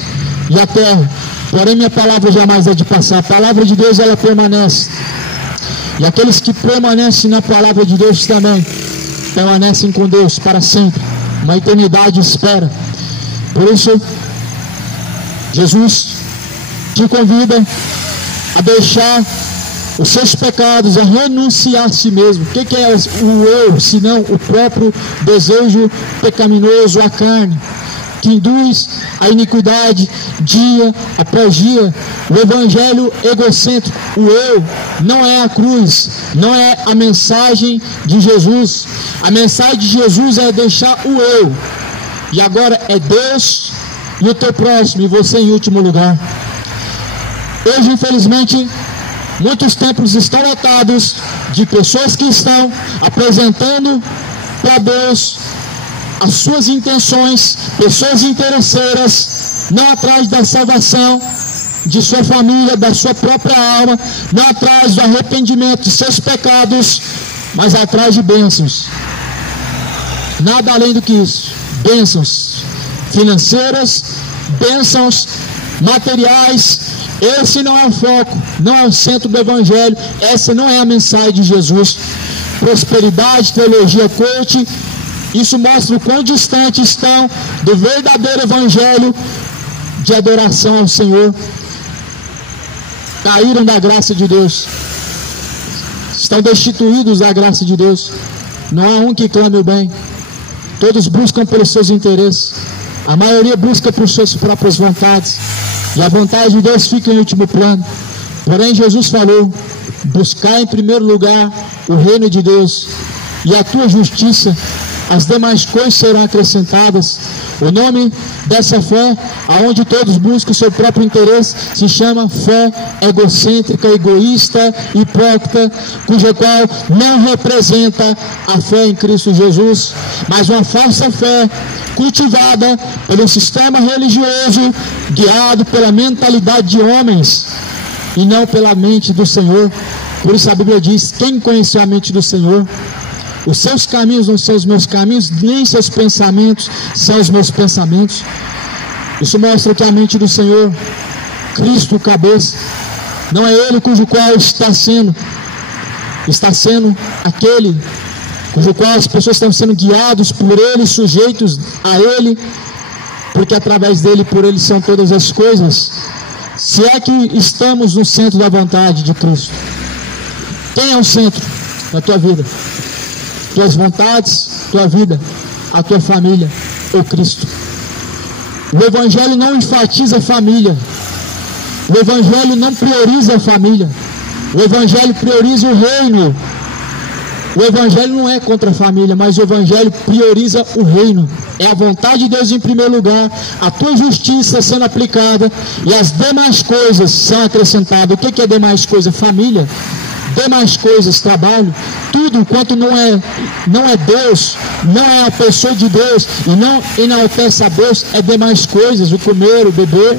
e a terra, porém minha palavra jamais é de passar. A palavra de Deus, ela permanece, e aqueles que permanecem na palavra de Deus também permanecem com Deus para sempre, uma eternidade espera. Por isso, Jesus te convida a deixar os seus pecados, a renunciar a si mesmo. O que é o eu, senão o próprio desejo pecaminoso, a carne, que induz a iniquidade dia após dia. O evangelho egocêntrico, o eu, não é a cruz, não é a mensagem de Jesus. A mensagem de Jesus é deixar o eu, e agora é Deus e o teu próximo, e você em último lugar. Hoje, infelizmente, muitos templos estão lotados de pessoas que estão apresentando para Deus as suas intenções, pessoas interesseiras, não atrás da salvação de sua família, da sua própria alma, não atrás do arrependimento de seus pecados, mas atrás de bênçãos. Nada além do que isso. Bênçãos financeiras, bênçãos materiais. Esse não é o foco, não é o centro do evangelho, essa não é a mensagem de Jesus. Prosperidade, teologia coach, isso mostra o quão distante estão do verdadeiro evangelho de adoração ao Senhor. Caíram da graça de Deus, estão destituídos da graça de Deus. Não há um que clame o bem, todos buscam pelos seus interesses, a maioria busca por suas próprias vontades, e a vontade de Deus fica em último plano. Porém, Jesus falou: buscar em primeiro lugar o reino de Deus e a tua justiça, as demais coisas serão acrescentadas. O nome dessa fé, aonde todos buscam o seu próprio interesse, se chama fé egocêntrica, egoísta, hipócrita, cuja qual não representa a fé em Cristo Jesus, mas uma falsa fé cultivada pelo sistema religioso, guiado pela mentalidade de homens e não pela mente do Senhor. Por isso a Bíblia diz: quem conheceu a mente do Senhor? Os seus caminhos não são os meus caminhos, nem seus pensamentos são os meus pensamentos. Isso mostra que a mente do Senhor, Cristo, cabeça, não é Ele cujo qual está sendo aquele cujo qual as pessoas estão sendo guiados por Ele, sujeitos a Ele, porque através dEle, por Ele são todas as coisas. Se é que estamos no centro da vontade de Cristo. Quem é o centro da tua vida? Tuas vontades, tua vida, a tua família ou Cristo? O Evangelho não enfatiza a família. O Evangelho não prioriza a família. O Evangelho prioriza o reino. O Evangelho não é contra a família, mas o Evangelho prioriza o reino. É a vontade de Deus em primeiro lugar, a tua justiça sendo aplicada e as demais coisas são acrescentadas. O que é demais coisa? Família. Demais coisas, trabalho, tudo quanto não é Deus, não é a pessoa de Deus e não enaltece a Deus, é demais coisas, o comer, o beber.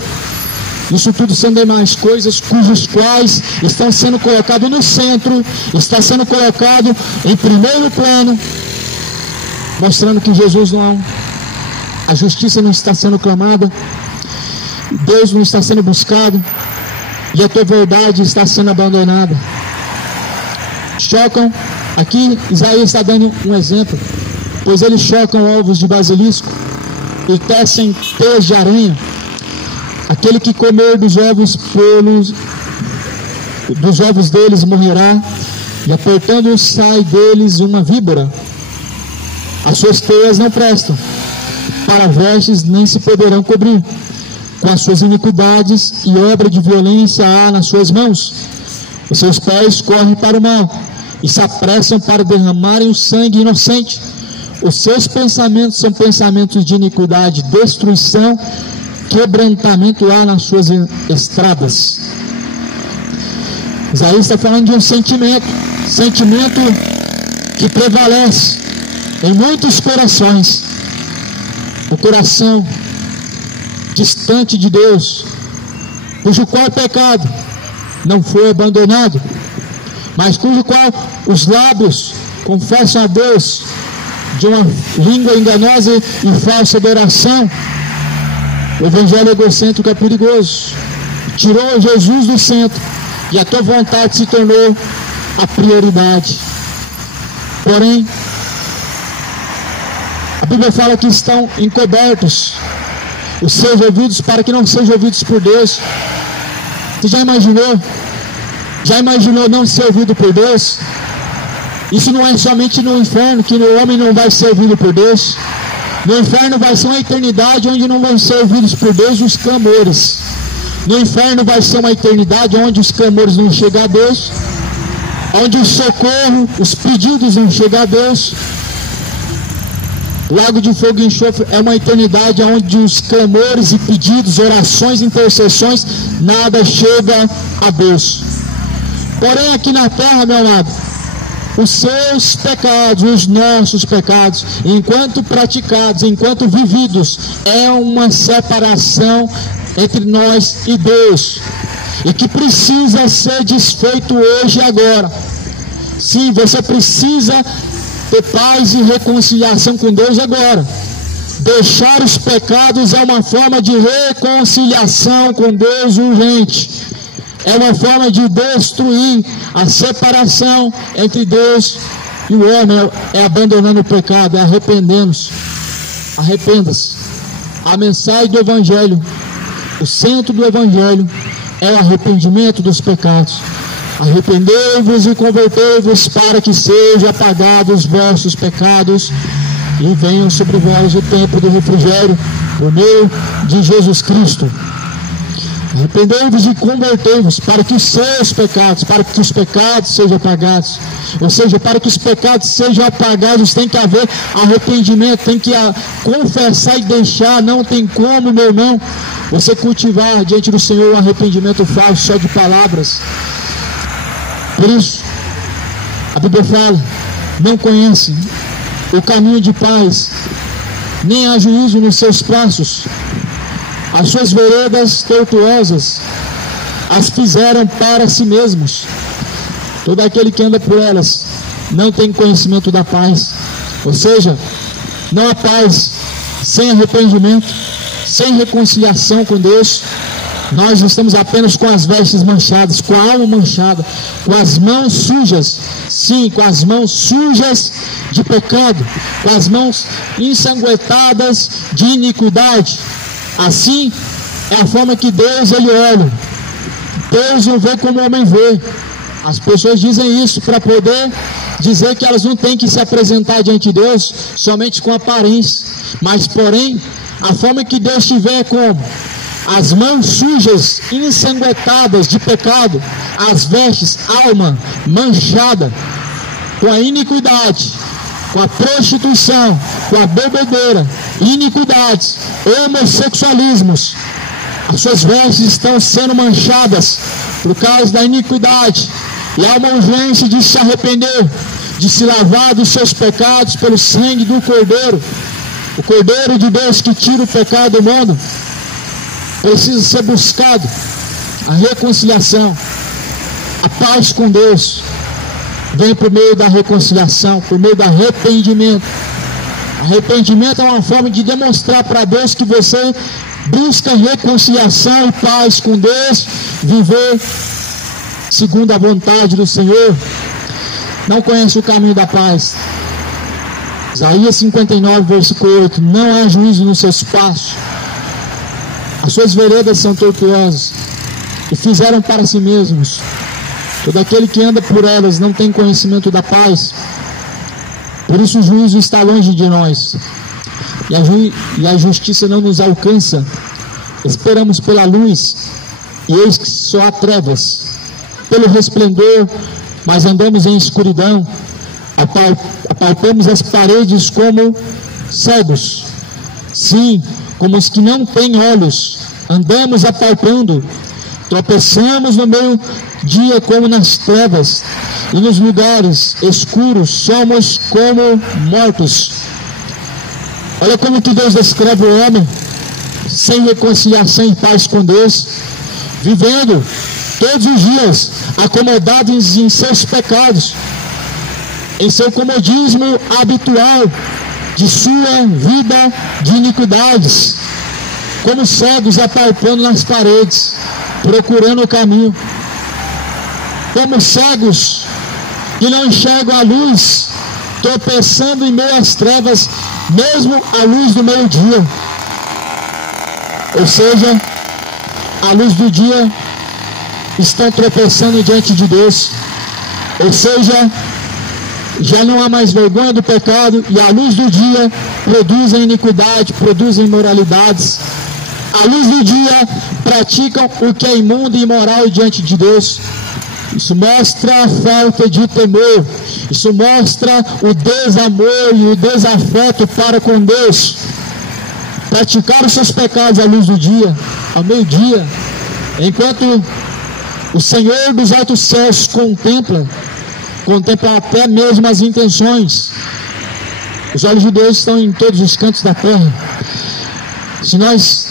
Isso tudo são demais coisas cujos quais estão sendo colocados no centro, está sendo colocado em primeiro plano, mostrando que Jesus não, a justiça não está sendo clamada, Deus não está sendo buscado e a tua verdade está sendo abandonada. Chocam, aqui Isaías está dando um exemplo, pois eles chocam ovos de basilisco e tecem teias de aranha. Aquele que comer dos ovos deles morrerá, e apertando sai deles uma víbora. As suas teias não prestam, para vestes nem se poderão cobrir. Com as suas iniquidades e obra de violência há nas suas mãos. Os seus pés correm para o mal e se apressam para derramarem o sangue inocente. Os seus pensamentos são pensamentos de iniquidade, destruição, quebrantamento há nas suas estradas. Isaías está falando de um sentimento que prevalece em muitos corações. O coração distante de Deus, cujo qual o pecado não foi abandonado, mas cujo qual os lábios confessam a Deus de uma língua enganosa e falsa adoração. O evangelho egocêntrico é perigoso. Tirou Jesus do centro e a tua vontade se tornou a prioridade. Porém, a Bíblia fala que estão encobertos os seus ouvidos para que não sejam ouvidos por Deus. Você já imaginou? Já imaginou não ser ouvido por Deus? Isso não é somente no inferno que o homem não vai ser ouvido por Deus. No inferno vai ser uma eternidade onde não vão ser ouvidos por Deus os clamores. No inferno vai ser uma eternidade onde os clamores não chegam a Deus, onde o socorro, os pedidos não chegam a Deus. Lago de fogo e enxofre é uma eternidade onde os clamores e pedidos, orações, intercessões, nada chega a Deus. Porém aqui na terra, meu amado, os seus pecados, os nossos pecados, enquanto praticados, enquanto vividos, é uma separação entre nós e Deus, e que precisa ser desfeito hoje e agora. Sim, você precisa ter paz e reconciliação com Deus agora. Deixar os pecados é uma forma de reconciliação com Deus urgente. É uma forma de destruir a separação entre Deus e o homem. É abandonando o pecado, é arrependendo-se. Arrependa-se. A mensagem do Evangelho, o centro do Evangelho, é o arrependimento dos pecados. Arrependei-vos e convertei-vos para que sejam apagados os vossos pecados e venham sobre vós o tempo do refrigério por meio de Jesus Cristo. Arrependei-vos e convertei-vos para que os seus pecados, para que os pecados sejam apagados. Ou seja, para que os pecados sejam apagados, tem que haver arrependimento, tem que confessar e deixar. Não tem como, meu irmão, você cultivar diante do Senhor um arrependimento falso, só de palavras. Por isso, a Bíblia fala, não conhecem o caminho de paz, nem há juízo nos seus passos. As suas veredas tortuosas as fizeram para si mesmos. Todo aquele que anda por elas não tem conhecimento da paz. Ou seja, não há paz sem arrependimento, sem reconciliação com Deus. Nós estamos apenas com as vestes manchadas, com a alma manchada, com as mãos sujas. Sim, com as mãos sujas de pecado, com as mãos ensanguentadas de iniquidade. Assim é a forma que Deus ele olha. Deus não vê como o homem vê. As pessoas dizem isso para poder dizer que elas não têm que se apresentar diante de Deus somente com aparência, mas porém a forma que Deus te vê é como as mãos sujas, ensanguentadas de pecado, as vestes, alma manchada com a iniquidade, com a prostituição, com a bebedeira, iniquidades, homossexualismos. As suas vestes estão sendo manchadas por causa da iniquidade, e há uma urgência de se arrepender, de se lavar dos seus pecados pelo sangue do Cordeiro. O Cordeiro de Deus que tira o pecado do mundo. Precisa ser buscado a reconciliação, a paz com Deus. Vem por meio da reconciliação, por meio do arrependimento. Arrependimento é uma forma de demonstrar para Deus que você busca reconciliação e paz com Deus, viver segundo a vontade do Senhor. Não conhece o caminho da paz. Isaías 59, versículo 8. Não há juízo nos seus passos. As suas veredas são tortuosas e fizeram para si mesmos. Todo aquele que anda por elas não tem conhecimento da paz. Por isso o juízo está longe de nós, e a justiça não nos alcança. Esperamos pela luz, e eis que só há trevas. Pelo resplendor, mas andamos em escuridão. Apalpamos as paredes como cegos. Sim, como os que não têm olhos. Andamos apalpando. Tropeçamos no meio dia como nas trevas, e nos lugares escuros somos como mortos. Olha como que Deus descreve o homem sem reconciliação e paz com Deus, vivendo todos os dias acomodados em seus pecados, em seu comodismo habitual de sua vida de iniquidades, como cegos apalpando nas paredes, procurando o caminho, como cegos que não enxergam a luz, tropeçando em meio às trevas, mesmo a luz do meio-dia. Ou seja, a luz do dia estão tropeçando diante de Deus. Ou seja, já não há mais vergonha do pecado, e a luz do dia produz a iniquidade, produz imoralidades. A luz do dia praticam o que é imundo e imoral diante de Deus. Isso mostra a falta de temor. Isso mostra o desamor e o desafeto para com Deus. Praticar os seus pecados à luz do dia, ao meio-dia, enquanto o Senhor dos altos céus contempla até mesmo as intenções. Os olhos de Deus estão em todos os cantos da terra. Se nós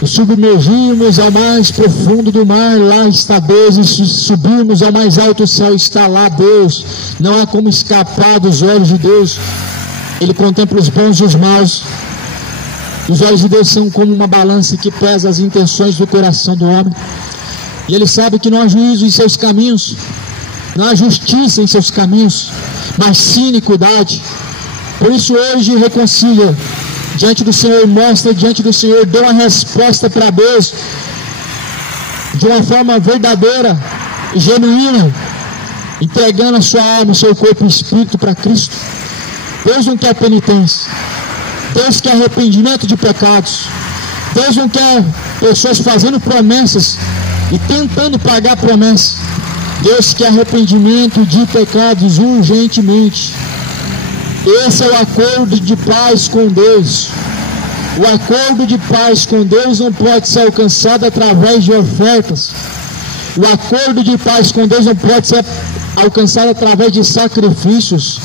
nos submergirmos ao mais profundo do mar, lá está Deus. E se subirmos ao mais alto céu, está lá Deus. Não há como escapar dos olhos de Deus. Ele contempla os bons e os maus. Os olhos de Deus são como uma balança que pesa as intenções do coração do homem. E Ele sabe que não há juízo em seus caminhos, não há justiça em seus caminhos, mas sim iniquidade. Por isso hoje reconcilia diante do Senhor, mostra diante do Senhor, dê uma resposta para Deus de uma forma verdadeira e genuína, entregando a sua alma, o seu corpo e espírito para Cristo. Deus não quer penitência, Deus quer arrependimento de pecados. Deus não quer pessoas fazendo promessas e tentando pagar promessas. Deus quer arrependimento de pecados urgentemente. Esse é o acordo de paz com Deus. O acordo de paz com Deus não pode ser alcançado através de ofertas. O acordo de paz com Deus não pode ser alcançado através de sacrifícios.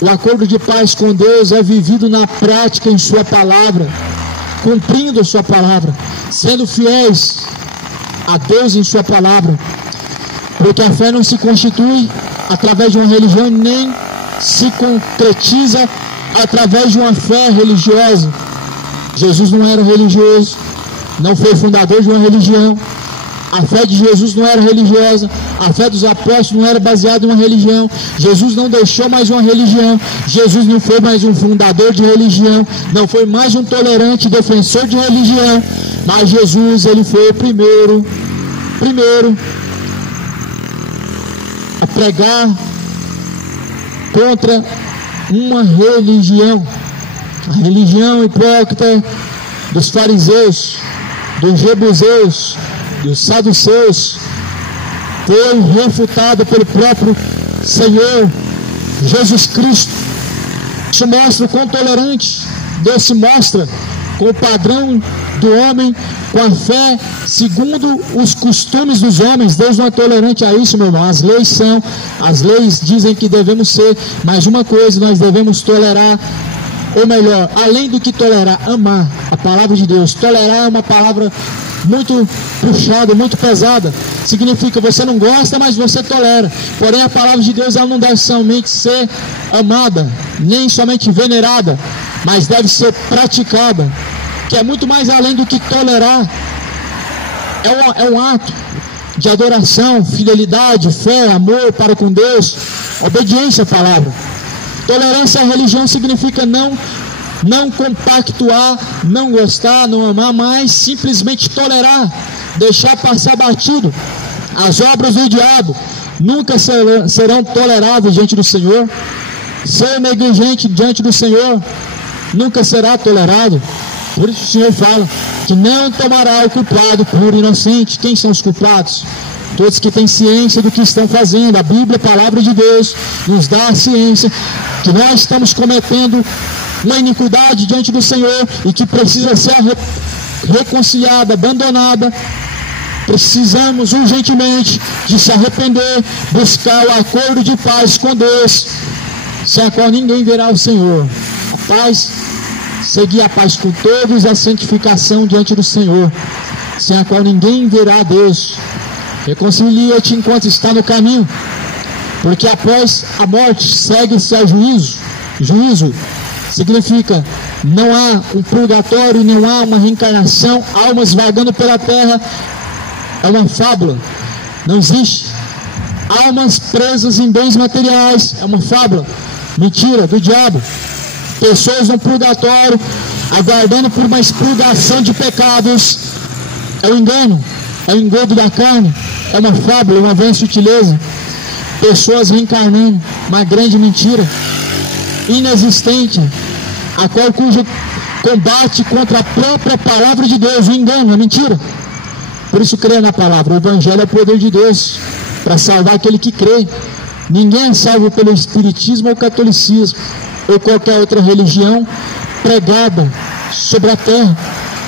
O acordo de paz com Deus é vivido na prática em sua palavra, cumprindo a sua palavra, sendo fiéis a Deus em sua palavra. Porque a fé não se constitui através de uma religião, nem se concretiza através de uma fé religiosa. Jesus não era religioso, não foi fundador de uma religião. A fé de Jesus não era religiosa, a fé dos apóstolos não era baseada em uma religião. Jesus não deixou mais uma religião, Jesus não foi mais um fundador de religião, não foi mais um tolerante defensor de religião, mas Jesus, ele foi o primeiro a pregar contra uma religião, a religião hipócrita dos fariseus, dos jebuseus, dos saduceus. Foi refutado pelo próprio Senhor Jesus Cristo. Isso mostra o quão tolerante Deus se mostra com o padrão do homem, com a fé segundo os costumes dos homens. Deus não é tolerante a isso, meu irmão. As leis dizem que devemos ser, mas uma coisa nós devemos tolerar, ou melhor, além do que tolerar, amar a palavra de Deus. Tolerar é uma palavra muito puxada, muito pesada. Significa você não gosta, mas você tolera. Porém, a palavra de Deus, ela não deve somente ser amada, nem somente venerada, mas deve ser praticada, que é muito mais além do que tolerar. É um ato de adoração, fidelidade, fé, amor para com Deus, obediência à palavra. Tolerância à religião significa não compactuar, não gostar, não amar, mas simplesmente tolerar, deixar passar batido. As obras do diabo nunca serão toleradas diante do Senhor. Ser negligente diante do Senhor nunca será tolerado. Por isso o Senhor fala que não tomará o culpado por inocente. Quem são os culpados? Todos que têm ciência do que estão fazendo. A Bíblia, a palavra de Deus, nos dá a ciência que nós estamos cometendo uma iniquidade diante do Senhor e que precisa ser reconciliada, abandonada. Precisamos urgentemente de se arrepender, buscar o acordo de paz com Deus, sem a qual ninguém verá o Senhor. A paz, seguir a paz com todos, a santificação diante do Senhor, sem a qual ninguém verá a Deus. Reconcilia-te enquanto está no caminho, porque após a morte segue-se a juízo. Juízo significa não há um purgatório, não há uma reencarnação, almas vagando pela terra. É uma fábula, não existe. Almas presas em bens materiais, é uma fábula, mentira do diabo. Pessoas no purgatório, aguardando por uma expurgação de pecados, é um engano, é um engodo da carne, é uma fábula, uma vã sutileza. Pessoas reencarnando, uma grande mentira, inexistente, cujo combate contra a própria palavra de Deus, o engano, a mentira. Por isso creia na palavra. O Evangelho é o poder de Deus para salvar aquele que crê. Ninguém é salvo pelo espiritismo ou catolicismo ou qualquer outra religião pregada sobre a terra,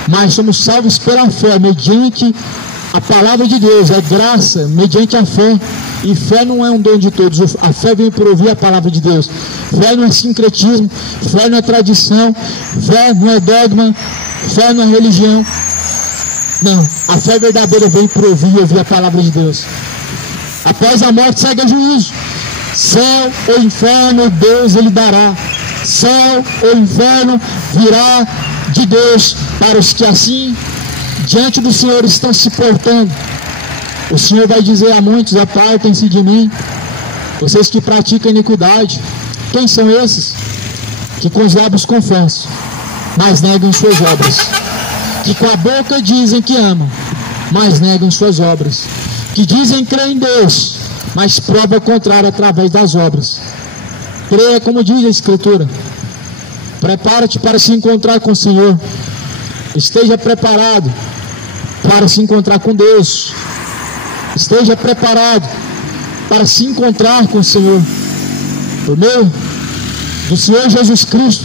mas somos salvos pela fé, mediante a palavra de Deus. É graça mediante a fé. E fé não é um dom de todos. A fé vem por ouvir a palavra de Deus. Fé não é sincretismo, fé não é tradição, fé não é dogma, fé não é religião. Não, a fé verdadeira vem por ouvir a palavra de Deus. Após a morte segue o juízo. Céu ou inferno, Deus ele dará. Céu ou inferno virá de Deus para os que assim diante do Senhor estão se portando. O Senhor vai dizer a muitos: apartem-se de mim, vocês que praticam iniquidade. Quem são esses? Que com os lábios confessam, mas negam suas obras. Que com a boca dizem que amam, mas negam suas obras. Que dizem crer em Deus, mas prova o contrário através das obras. Creia como diz a Escritura. Prepara-te para se encontrar com o Senhor. esteja preparado para se encontrar com Deus. Esteja preparado para se encontrar com o Senhor. Por meio do Senhor Jesus Cristo,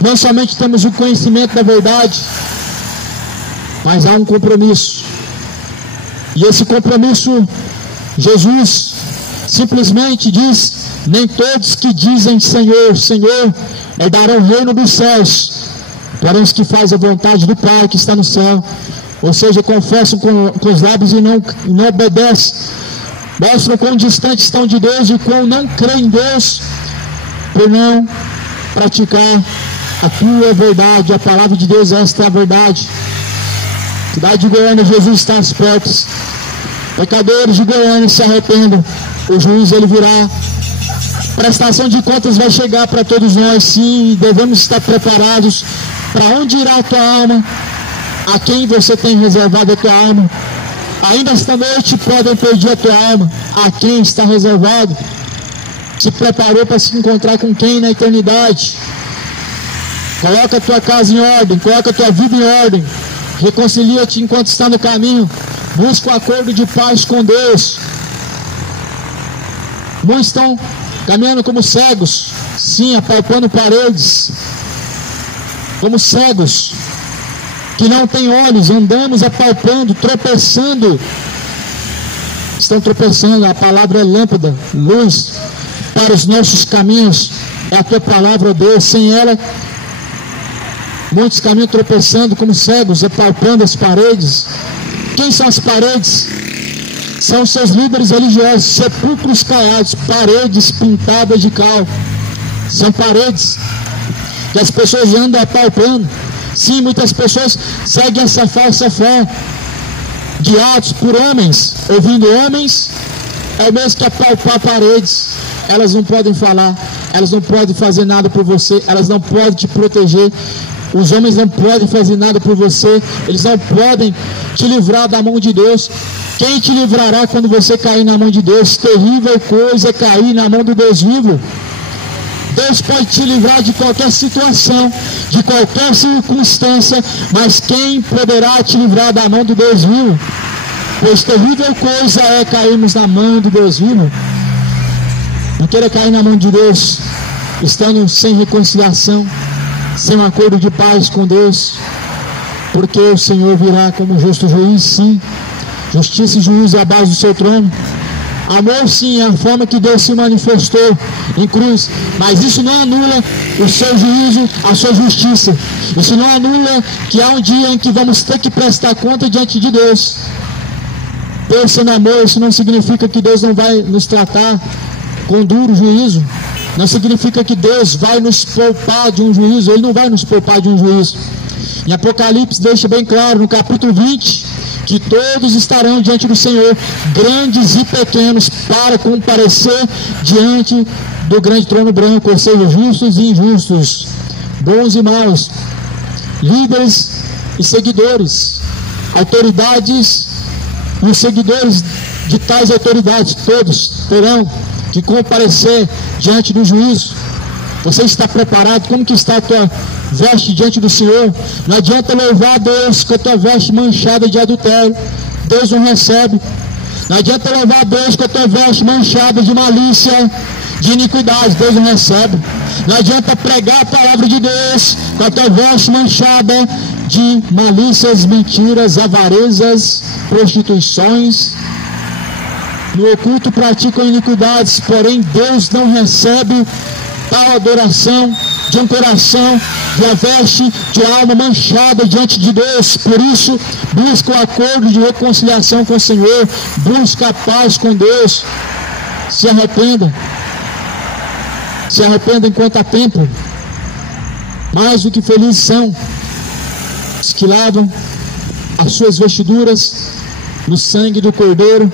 não somente temos o conhecimento da verdade, mas há um compromisso. E esse compromisso, Jesus simplesmente diz: nem todos que dizem Senhor, Senhor, herdarão o reino dos céus, porém os que fazem a vontade do Pai que está no céu. Ou seja, confessam com os lábios e não obedecem, mostram quão distantes estão de Deus e quão não creem em Deus, por não praticar a tua verdade. A palavra de Deus, esta é a verdade. Cidade de Goiânia, Jesus está às portas. Pecadores de Goiânia, se arrependam, o juízo ele virá. Prestação de contas vai chegar para todos nós. Sim, devemos estar preparados. Para onde irá a tua alma? A quem você tem reservado a tua alma? Ainda esta noite podem perder a tua alma. A quem está reservado? Se preparou para se encontrar com quem na eternidade? Coloca a tua casa em ordem, coloca a tua vida em ordem. Reconcilia-te enquanto está no caminho. Busca o acordo de paz com Deus. Muitos estão caminhando como cegos, sim, apalpando paredes, como cegos, que não têm olhos. Andamos apalpando, tropeçando. Estão tropeçando. A palavra é lâmpada, luz para os nossos caminhos. É a tua palavra, Deus. Sem ela, muitos caminham tropeçando como cegos, apalpando as paredes. Quem são as paredes? São os seus líderes religiosos, sepulcros caiados, paredes pintadas de cal. São paredes que as pessoas andam apalpando. Sim, muitas pessoas seguem essa falsa fé, guiados por homens, ouvindo homens, é o mesmo que apalpar paredes. Elas não podem falar, elas não podem fazer nada por você, elas não podem te proteger. Os homens não podem fazer nada por você, eles não podem te livrar da mão de Deus. Quem te livrará quando você cair na mão de Deus? Terrível coisa é cair na mão do Deus vivo. Deus pode te livrar de qualquer situação, de qualquer circunstância, mas quem poderá te livrar da mão do Deus vivo? Pois terrível coisa é cairmos na mão do Deus vivo. Não queira cair na mão de Deus estando sem reconciliação, sem um acordo de paz com Deus, porque o Senhor virá como justo juiz. Sim, justiça e juízo é a base do seu trono. Amor, sim, é a forma que Deus se manifestou em cruz, mas isso não anula o seu juízo, a sua justiça. Isso não anula que há um dia em que vamos ter que prestar conta diante de Deus. Deus sendo amor, isso não significa que Deus não vai nos tratar com duro juízo. Não significa que Deus vai nos poupar de um juízo. Ele não vai nos poupar de um juízo. Em Apocalipse deixa bem claro, no capítulo 20, que todos estarão diante do Senhor, grandes e pequenos, para comparecer diante do grande trono branco, ou seja, justos e injustos, bons e maus, líderes e seguidores, autoridades e os seguidores de tais autoridades, todos terão que comparecer diante do juízo. Você está preparado? Como que está a tua veste diante do Senhor? Não adianta louvar a Deus com a tua veste manchada de adultério. Deus não recebe. Não adianta louvar a Deus com a tua veste manchada de malícia, de iniquidade. Deus não recebe. Não adianta pregar a palavra de Deus com a tua veste manchada de malícias, mentiras, avarezas, prostituições. No oculto praticam iniquidades, porém Deus não recebe tal adoração de um coração, de uma veste de alma manchada diante de Deus. Por isso, busca o acordo de reconciliação com o Senhor, busca a paz com Deus. Se arrependa enquanto há tempo. Mais do que felizes são os que lavam as suas vestiduras no sangue do Cordeiro,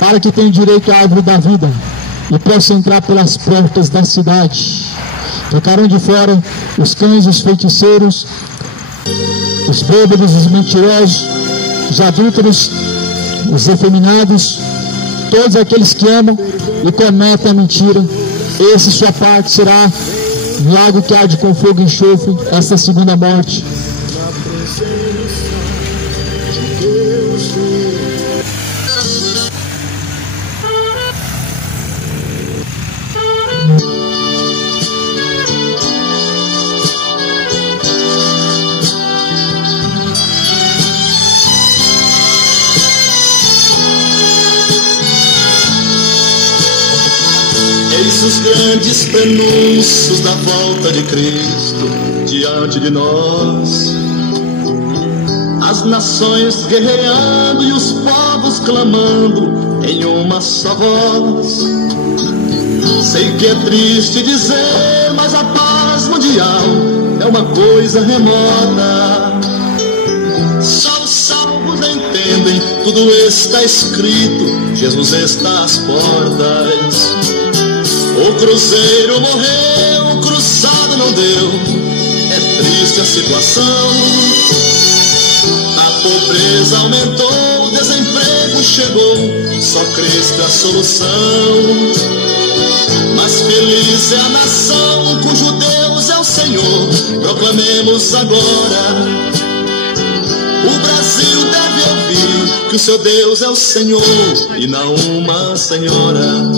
para que tenham direito à árvore da vida e possam entrar pelas portas da cidade. Ficarão de fora os cães, os feiticeiros, os bêbados, os mentirosos, os adúlteros, os efeminados, todos aqueles que amam e cometem a mentira. Esse sua parte será um lago que arde com fogo e enxofre, esta segunda morte. os grandes prenúncios da volta de Cristo diante de nós. As nações guerreando e os povos clamando em uma só voz. Sei que é triste dizer, mas a paz mundial é uma coisa remota. Só os salvos entendem, tudo está escrito, Jesus está às portas. O cruzeiro morreu, o cruzado não deu, é triste a situação. A pobreza aumentou, o desemprego chegou, só Cristo é a solução. Mas feliz é a nação cujo Deus é o Senhor, proclamemos agora. O Brasil deve ouvir que o seu Deus é o Senhor e não uma senhora.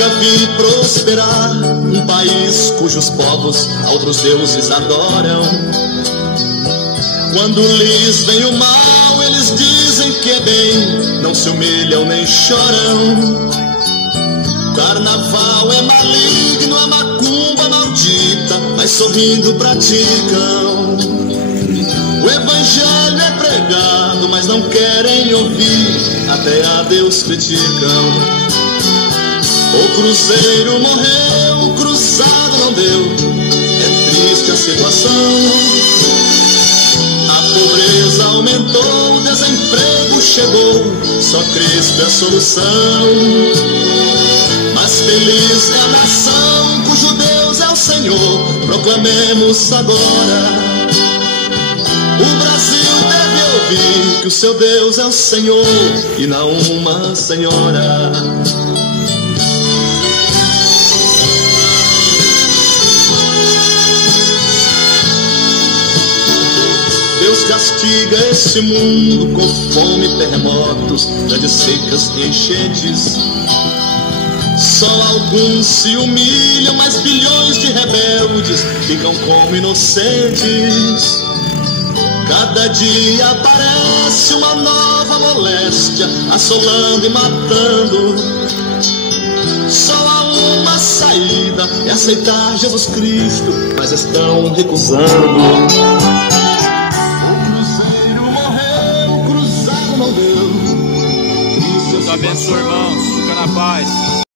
Nunca vi prosperar um país cujos povos a outros deuses adoram. Quando lhes vem o mal, eles dizem que é bem, não se humilham nem choram. Carnaval é maligno, a macumba maldita, mas sorrindo praticam. O evangelho é pregado, mas não querem ouvir, até a Deus criticam. O cruzeiro morreu, o cruzado não deu, é triste a situação. A pobreza aumentou, o desemprego chegou, só Cristo é a solução. Mas feliz é a nação cujo Deus é o Senhor, proclamemos agora. O Brasil deve ouvir que o seu Deus é o Senhor e não uma senhora. Deus castiga esse mundo com fome, terremotos, grandes secas e enchentes. Só alguns se humilham, mas bilhões de rebeldes ficam como inocentes. Cada dia aparece uma nova moléstia, assolando e matando. Só há uma saída, é aceitar Jesus Cristo, mas estão recusando. Deus abençoe, irmãos. Fica na paz.